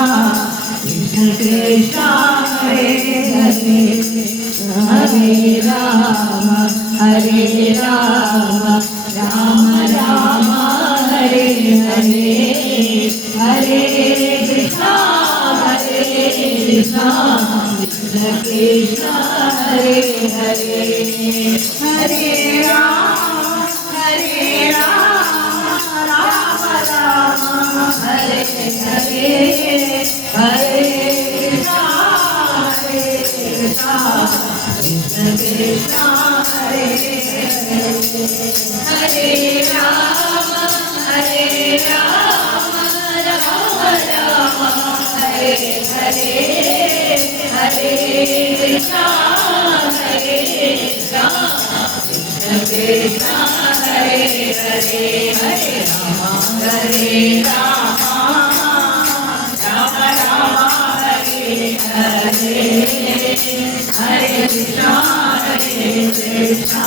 Krishna Krishna Hare Hare Hare Rama Hare Rama Rama Rama Hare Hare Hare Krishna Krishna Krishna Hare Hare Hare Rama Rama Rama Hare Hare Hare Krishna Krishna Krishna Hare Hare Hare Rama Rama Rama Hare Hare Hare Krishna Krishna Krishna Hare Hare Hare Rama Rama Rama Hare Hare Hare Krishna Krishna Krishna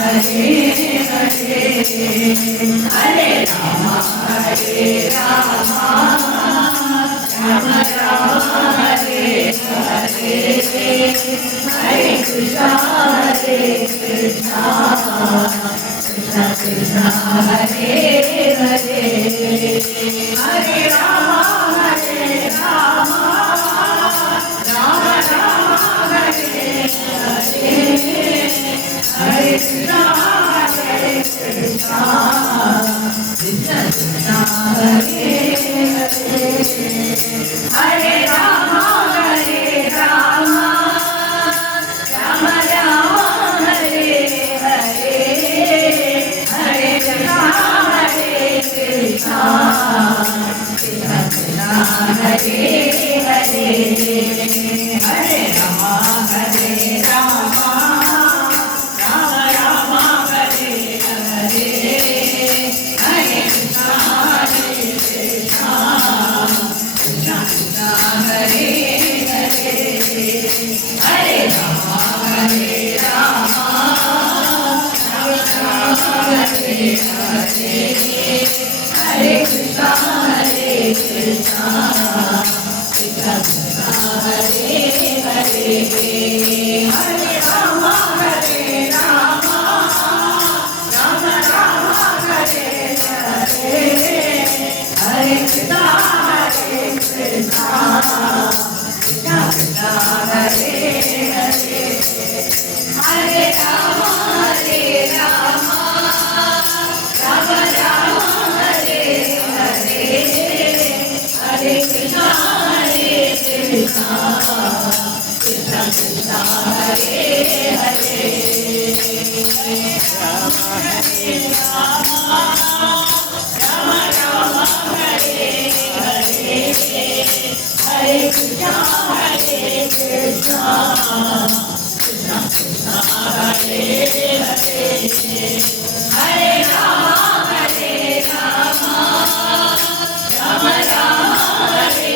Hare Hare Hare Rama Rama Rama Hare Hare Hare Krishna Krishna Krishna Hare Hare Hare Rama Rama Rama Hare Hare Hare Krishna Krishna Krishna Hare Hare Hare Rama Rama Rama Hare Hare Hare Krishna Krishna Krishna Hare Hare Hare Rama Rama Rama Rama Hare Hare Hare Krishna Krishna Krishna Hare Hare Hare Rama Rama Rama Hare Hare Hare Krishna Krishna Krishna Hare Hare Hare Rama Rama Rama Hare Hare Hare Krishna Krishna Krishna Hare Hare Hare Rama Rama Hare Hare Hare Krishna Krishna Krishna Hare Hare Rama Rama Hare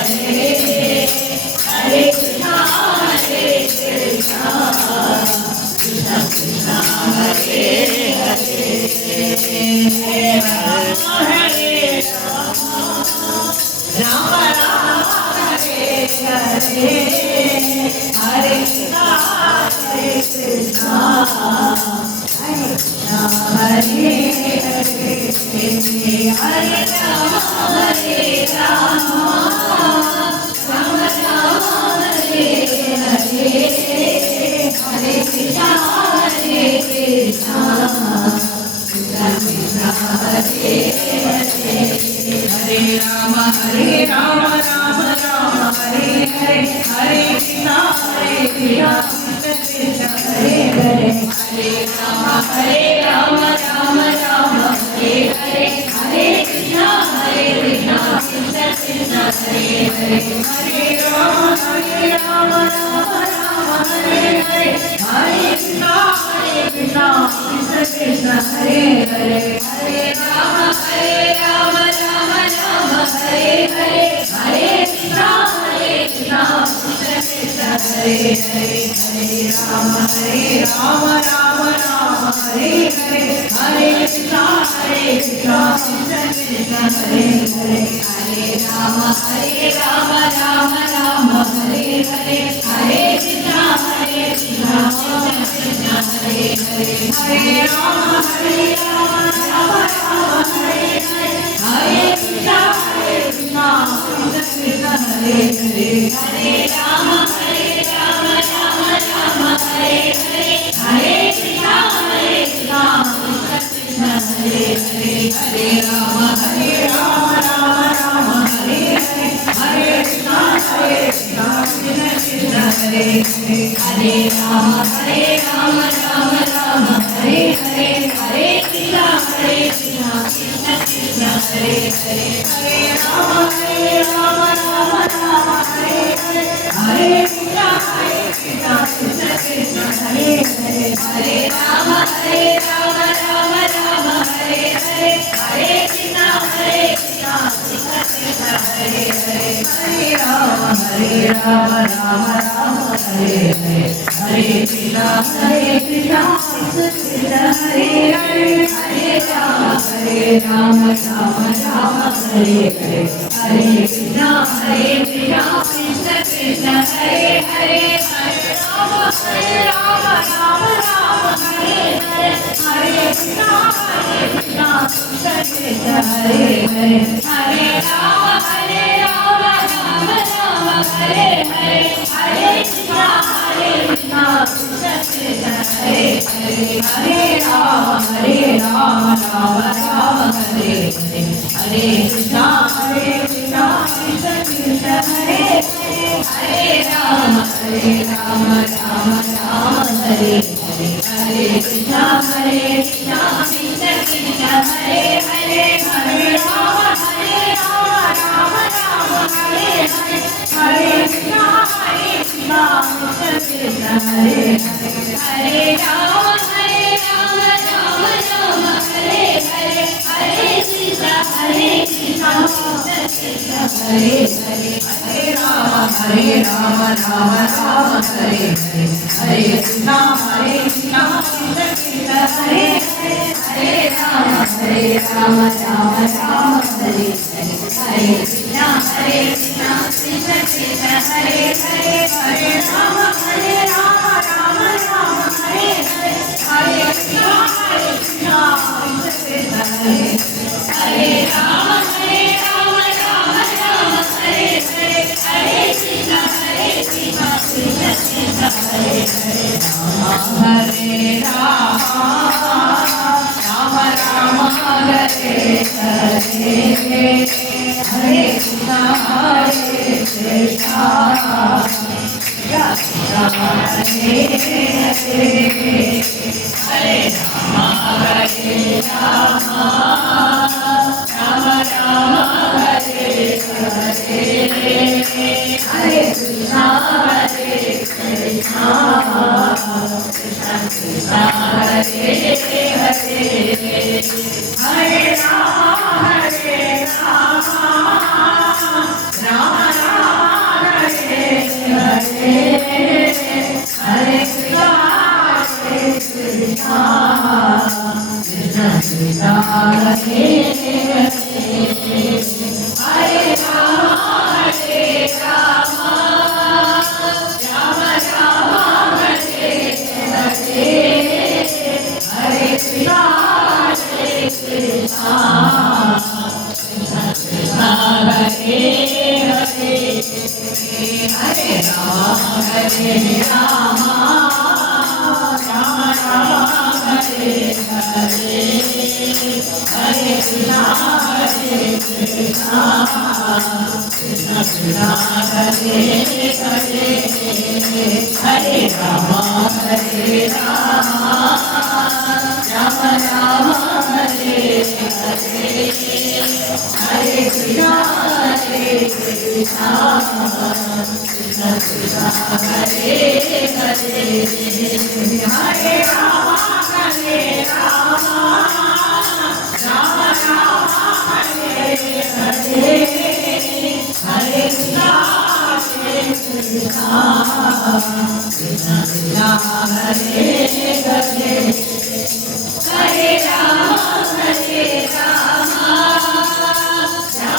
Hare Hare Krishna Krishna Krishna Hare Hare Hare Rama Rama Rama Hare Hare Hare Krishna Krishna Krishna Hare Hare Hare Rama Rama Hare Hare Hare Krishna Krishna Hare Hare Hare Rama Rama Hare Hare Hare Krishna Krishna Krishna Hare Hare Hare Rama Rama Hare Hare Hare Krishna Krishna Hare Hare Hare Rama Rama Hare Hare Hare Krishna Krishna Krishna Hare Hare Hare Rama Rama Hare Hare Hare Krishna Krishna Krishna Hare Hare Hare Rama Rama Hare Hare Hare Krishna Krishna Krishna Hare Hare Hare Rama Rama Hare Hare Hare Krishna Krishna Krishna Hare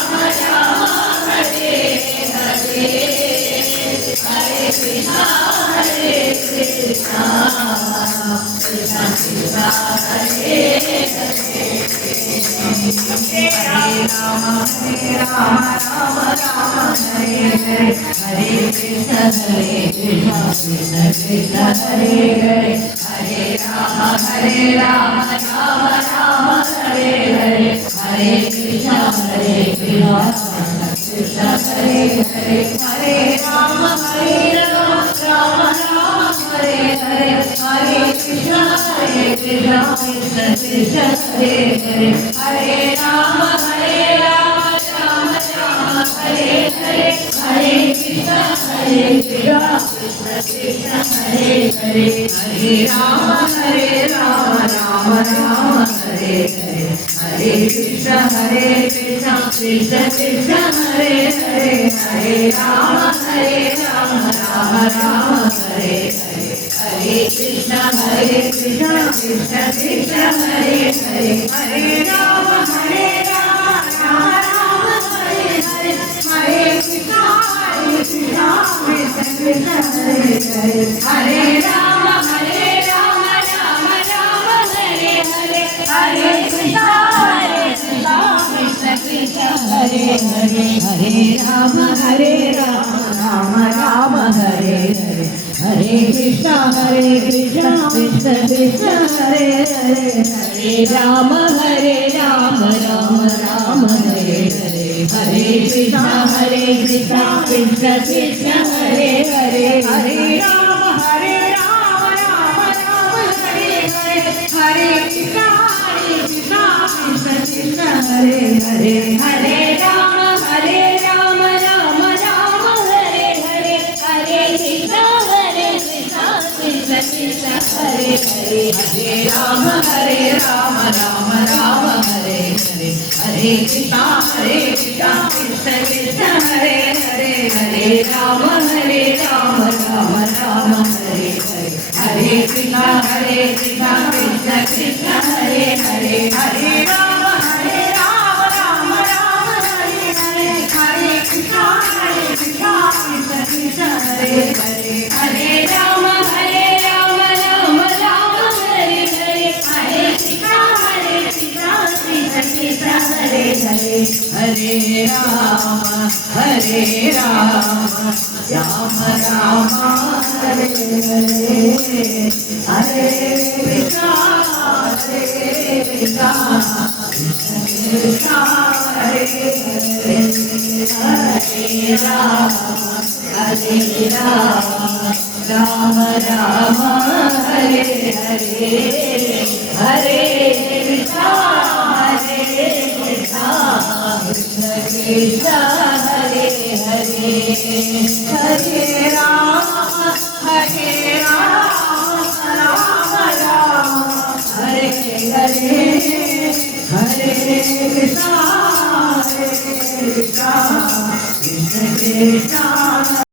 Hare Rama Rama Hare Hare Hare Krishna Krishna Krishna Hare Hare Hare Rama Rama Rama Hare Hare Hare Krishna Krishna Krishna Hare Hare Hare Rama Rama Rama Hare Hare Hare Krishna Krishna Krishna Hare Hare Hare Rama Rama Rama Hare Hare Hare Krishna Krishna Krishna Hare Hare Hare Rama Rama Rama Hare Hare Hare Krishna Krishna Krishna Hare Hare Hare Rama Rama Rama Hare Hare Hare Krishna Krishna Krishna Hare Hare Hare Rama Rama Rama Hare Hare Hare Krishna Krishna Krishna Hare Hare Hare Rama Rama Rama Hare Hare Hare Krishna Krishna Krishna Hare Hare Hare Rama Rama Rama Hare Hare Hare Krishna Krishna Krishna Hare Hare Hare Rama Rama Rama Hare Hare Hare Krishna Krishna Krishna Krishna Hare Hare Hare Rama Rama Rama Hare Hare Hare Krishna Krishna Krishna Hare Hare Hare Rama Rama Rama Hare Hare Hare Krishna Krishna Krishna Hare Hare Hare Rama Rama Rama Hare Hare Hare Krishna Krishna Krishna Hare Hare Hare Rama Rama Rama Hare Hare Hare Krishna Krishna Krishna Hare Hare Hare Rama Rama Rama Hare Hare Hare Krishna Krishna Krishna Hare Hare Hare Rama Rama Rama Hare Hare Hare Krishna Krishna Krishna Hare Hare Hare Rama Rama Rama Hare Hare Hare Krishna Krishna Krishna Hare Hare Hare Rama Rama Rama Hare Hare Hare Krishna Krishna Krishna Hare Hare Hare Rama Rama Rama Hare Hare Hare Krishna Krishna Krishna